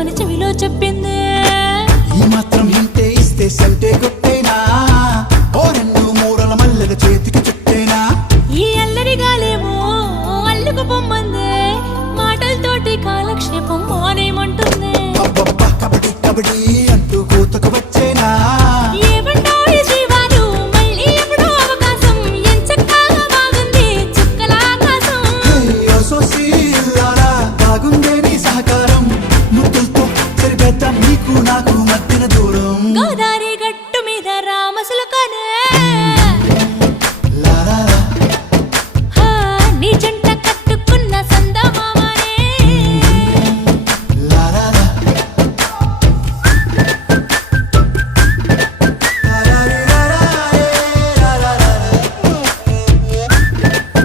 మన చెవిలో చెప్పింది. ఈ మాత్రం ఇంటే ఇస్తే సంటే కొట్టేనా, ఓ రెండు మూరల మల్లెల చేతికి చుట్టేనా. ఈ అల్లరి గాలేమో అల్లుకు పొమ్మందే, మాటలతోటి కాలక్షేపం మానేమంటుంది. కబడ్డీ కబడ్డీ